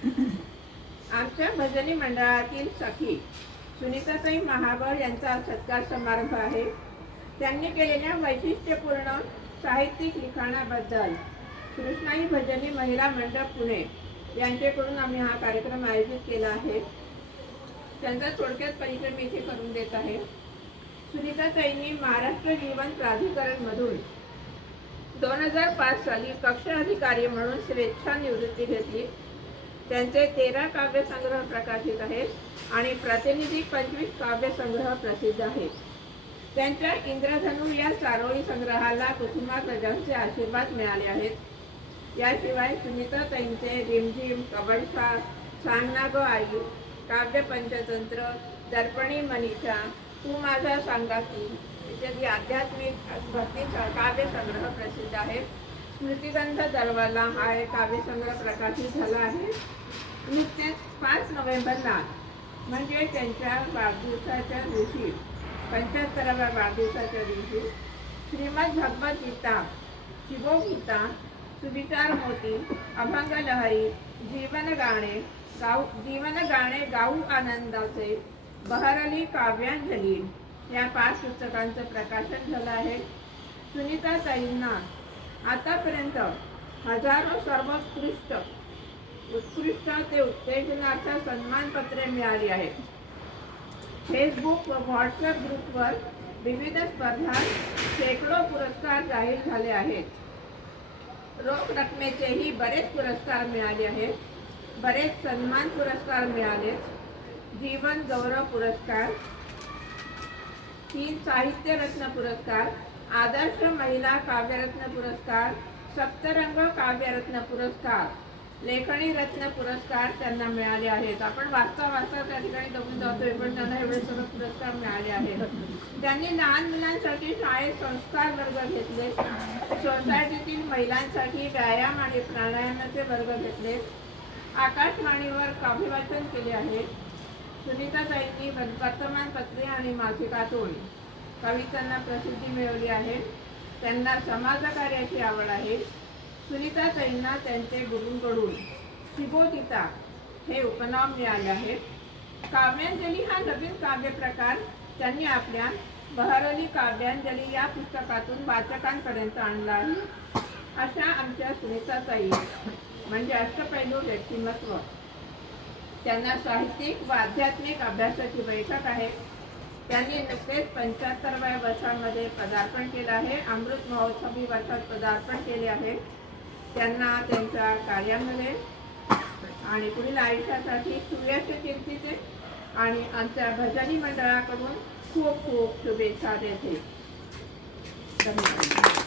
आमच्या भजनी मंडळातील सखी सुनीताताई महाबळ यांचा सत्कार समारंभ आहे. त्यांनी केलेल्या वैशिष्ट्यपूर्ण साहित्यिक लिखाणाबद्दल कृष्णाई भजनी महिला मंडळ पुणे यांच्याकडून आम्ही हा कार्यक्रम आयोजित केला आहे. त्यांचा थोडक्यात परिचय मी इथे करून देत आहे. सुनीताताईंनी महाराष्ट्र जीवन प्राधिकरणमधून दोन हजार पाच साली कक्ष अधिकारी म्हणून स्वेच्छा निवृत्ती घेतली. त्यांचे तेरा काव्यसंग्रह प्रकाशित आहेत आणि प्रातिनिधिक पंचवीस काव्यसंग्रह प्रसिद्ध आहेत. त्यांच्या इंद्रधनु या चारोळी संग्रहाला कुसुमाग्रजांचे आशीर्वाद मिळाले आहेत. याशिवाय सुनीताताईंचे रिमझिम कबडसा सांगना गो आई काव्य पंचतंत्र दर्पणी मनीषा तू माझा सांगाती इत्यादी आध्यात्मिक भक्ती काव्यसंग्रह प्रसिद्ध आहेत. स्मृतिगंध दरवाला हा एक काव्यसंग्रह प्रकाशित झाला आहे. नुकतेच पाच नोव्हेंबरला म्हणजे त्यांच्या वाढदिवसाच्या दिवशी पंच्याहत्तराव्या वाढदिवसाच्या दिवशी श्रीमद भगवद्गीता शिवगीता सुविचार मोती अभंग लहरी जीवन गाणे गाऊ जीवन गाणे गाऊ आनंदाचे बहरली काव्यांजली या पाच पुस्तकांचं प्रकाशन झालं आहे. सुनीता ताईंना आतापर्यंत हजारो सर्वोत्कृष्ट उत्कृष्ट ते उत्तेजनाचा सन्मानपत्रे मिळाली आहेत. फेसबुक व व्हॉट्सअप ग्रुपवर विविध स्पर्धा शेकडो पुरस्कार जाहीर झाले आहेत. रोख रकमेचेही बरेच पुरस्कार मिळाले आहेत. बरेच सन्मान पुरस्कार मिळाले जीवन गौरव पुरस्कार तीन साहित्य रत्न पुरस्कार आदर्श महिला काव्यरत्न पुरस्कार सप्तरंग काव्यरत्न पुरस्कार लेखणी रत्न पुरस्कार त्यांना मिळाले आहेत. आपण वाचता वाचता त्या ठिकाणी दमून जातोय पण त्यांना एवढे सर्व पुरस्कार मिळाले आहेत. त्यांनी लहान मुलांसाठी शाळेत संस्कार वर्ग घेतले. सोसायटीतील महिलांसाठी व्यायाम आणि प्राणायामाचे वर्ग घेतले. आकाशवाणीवर काव्यवाचन केले आहे. सुनीताताईंनी वर्तमानपत्रे आणि मासिकातून. कवितांना प्रसिद्धी मिळवली आहे. त्यांना समाजकार्याची आवड आहे. सुनीताताईंना त्यांचे गुरूंकडून शिबोदिता हे उपनाम मिळाले आहे काव्यांजली हा नवीन काव्यप्रकार त्यांनी आपल्या बहरली काव्यांजली या पुस्तकातून वाचकांपर्यंत आणला आहे. अशा आमच्या सुनीताताई म्हणजे अष्टपैलू व्यक्तिमत्व. त्यांना साहित्यिक व आध्यात्मिक अभ्यासाची बैठक आहे. त्यांनी नुकतेच पंच्याहत्तरव्या वर्षांमध्ये पदार्पण केलं आहे. अमृत महोत्सवी वर्षात पदार्पण केले आहे. त्यांना त्यांच्या कार्यामध्ये आणि पुढील आयुष्यासाठी सूर्याचे कीर्तीचे आणि आमच्या भजनी मंडळाकडून खूप खूप शुभेच्छा देते. धन्यवाद.